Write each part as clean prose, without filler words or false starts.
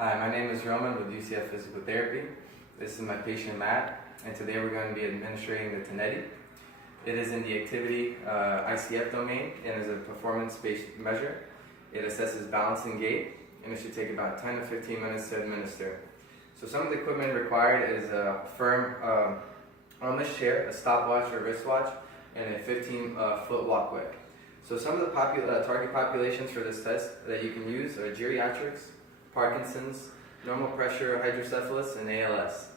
Hi, my name is Roman with UCF Physical Therapy. This is my patient Matt, and today we're going to be administering the tinetti. It is in the activity ICF domain and is a performance-based measure. It assesses balance and gait, and it should take about 10 to 15 minutes to administer. So some of the equipment required is a firm armless chair, a stopwatch or wristwatch, and a 15-foot walkway. So some of the target populations for this test that you can use are geriatrics, Parkinson's, normal pressure hydrocephalus, and ALS.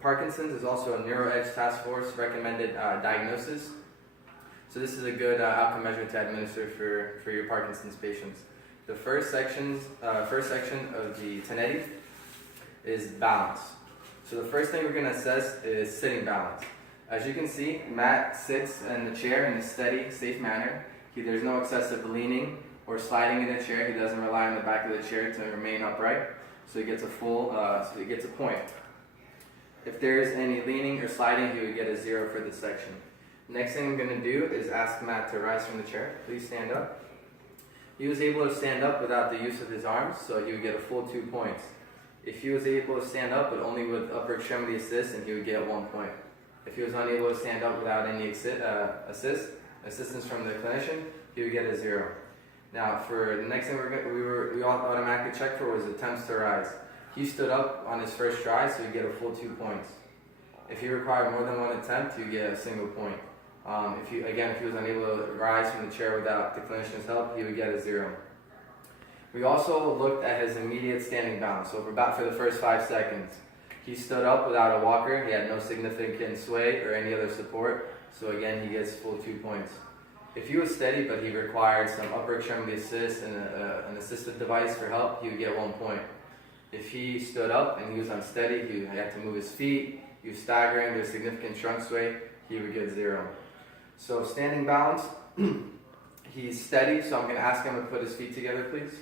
Parkinson's is also a NeuroEdge task force recommended diagnosis. So this is a good outcome measure to administer for your Parkinson's patients. The first section of the tinetti is balance. So the first thing we're going to assess is sitting balance. As you can see, Matt sits in the chair in a steady, safe manner. There's no excessive leaning or sliding in the chair. He doesn't rely on the back of the chair to remain upright. So he gets a point. If there is any leaning or sliding, he would get a 0 for this section. Next thing I'm going to do is ask Matt to rise from the chair. Please stand up. He was able to stand up without the use of his arms, so he would get a full 2 points. If he was able to stand up but only with upper extremity assist, then he would get 1 point. If he was unable to stand up without any assistance from the clinician, he would get a 0. Now, for the next thing we automatically checked for was attempts to rise. He stood up on his first try, so he'd get a full 2 points. If he required more than one attempt, he'd get a single point. If he was unable to rise from the chair without the clinician's help, he would get a 0. We also looked at his immediate standing balance. So for the first 5 seconds, he stood up without a walker. He had no significant sway or any other support. So again, he gets full 2 points. If he was steady, but he required some upper extremity assist and an assistive device for help, he would get 1 point. If he stood up and he was unsteady, he had to move his feet, he was staggering, there's significant trunk sway, he would get 0. So standing balance, he's steady, so I'm going to ask him to put his feet together, please.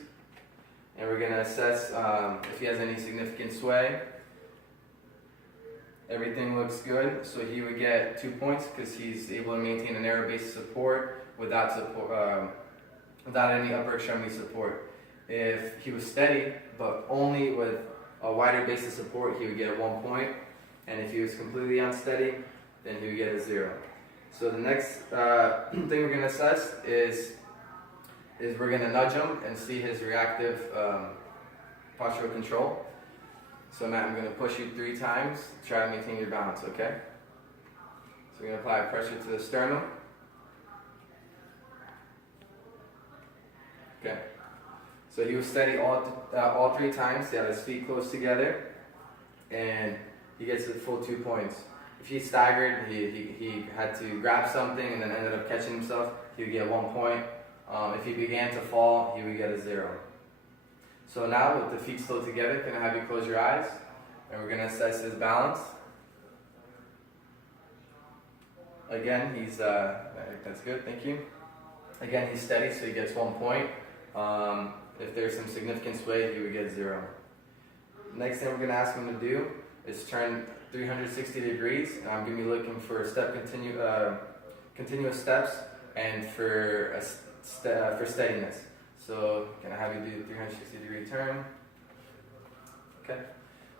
And we're going to assess if he has any significant sway. Everything looks good, so he would get 2 points because he's able to maintain a narrow base of support without any upper extremity support. If he was steady, but only with a wider base of support, he would get 1 point. And if he was completely unsteady, then he would get a 0. So the next thing we're going to assess is we're going to nudge him and see his reactive postural control. So Matt, I'm going to push you 3 times to try to maintain your balance, okay? So we're going to apply pressure to the sternum. Okay. So he was steady all 3 times. He had his feet close together, and he gets the full 2 points. If he staggered, he had to grab something and then ended up catching himself, he would get 1 point. If he began to fall, he would get a 0. So now, with the feet still together, can I have you close your eyes? And we're going to assess his balance. Again, that's good, thank you. Again, he's steady, so he gets 1 point. If there's some significant sway, he would get 0. Next thing we're going to ask him to do is turn 360 degrees. And I'm going to be looking for continuous steps and for steadiness. So can I have you do 360 degree turn? Okay.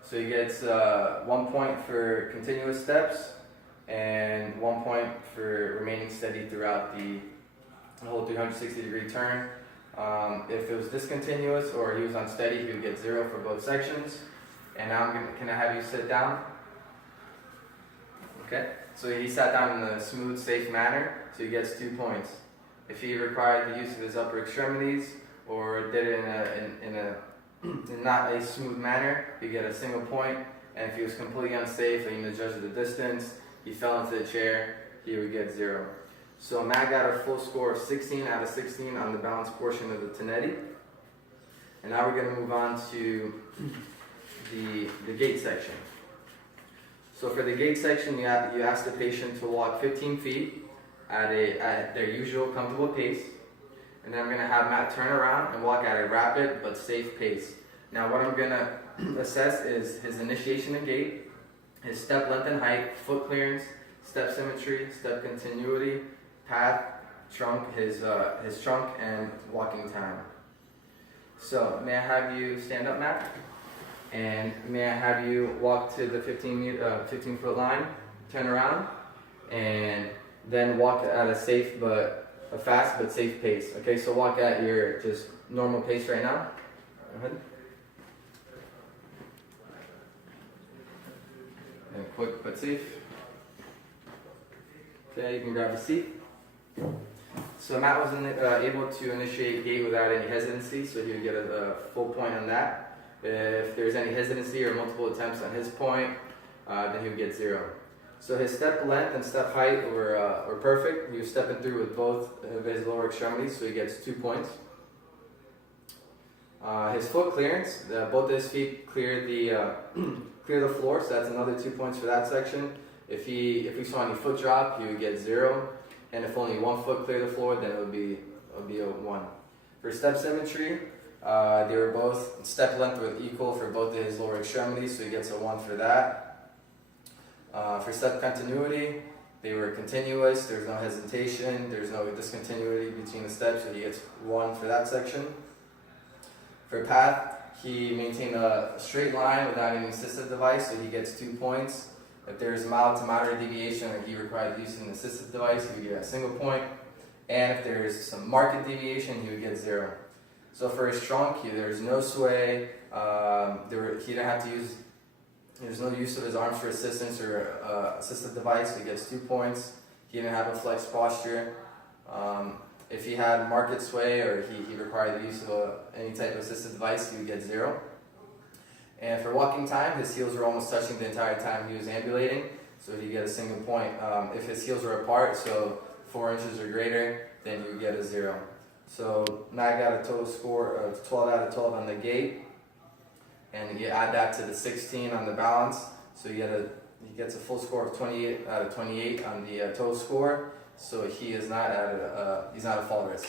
So he gets 1 point for continuous steps and 1 point for remaining steady throughout the whole 360 degree turn. If it was discontinuous or he was unsteady, he would get 0 for both sections. And now can I have you sit down? Okay. So he sat down in a smooth, safe manner, so he gets 2 points. If he required the use of his upper extremities or did it in not a smooth manner, he'd get a single point. And if he was completely unsafe and you judge the distance, he fell into the chair, he would get 0. So Matt got a full score of 16 out of 16 on the balance portion of the tinetti. And now we're going to move on to the gait section. So for the gait section, you ask the patient to walk 15 feet at their usual comfortable pace. And then I'm going to have Matt turn around and walk at a rapid but safe pace. Now what I'm going to assess is his initiation and gait, his step length and height, foot clearance, step symmetry, step continuity, path, trunk, his trunk, and walking time. So may I have you stand up, Matt? And may I have you walk to the 15-foot line, turn around, and then walk at a fast but safe pace. Okay, so walk at your just normal pace right now. Go ahead. And quick but safe. Okay, you can grab a seat. So Matt was able to initiate gait without any hesitancy, so he would get a full point on that. If there's any hesitancy or multiple attempts on his point, then he would get 0. So his step length and step height were perfect. He was stepping through with both of his lower extremities, so he gets 2 points. His foot clearance, both of his feet clear the floor, so that's another 2 points for that section. If we saw any foot drop, he would get 0, and if only one foot cleared the floor, then it would be a 1. For step symmetry, they were both step length were equal for both of his lower extremities, so he gets a 1 for that. For step continuity, they were continuous. There's no hesitation. There's no discontinuity between the steps, so he gets 1 for that section. For path, he maintained a straight line without any assistive device, so he gets 2 points. If there's mild to moderate deviation or he required use of an assistive device, he would get a single point. And if there's some marked deviation, he would get 0. So for his trunk, there's no sway. He didn't have to use. There's no use of his arms for assistance or assistive device, so he gets 2 points. He didn't have a flexed posture. If he had marked sway or he required the use of any type of assistive device, he would get 0. And for walking time, his heels were almost touching the entire time he was ambulating, so he'd get a single point. If his heels were apart, so 4 inches or greater, then you would get a 0. So Matt got a total score of 12 out of 12 on the gait, and you add that to the 16 on the balance, so he gets a full score of 28 out of 28 on the total score. So he's not at fault risk.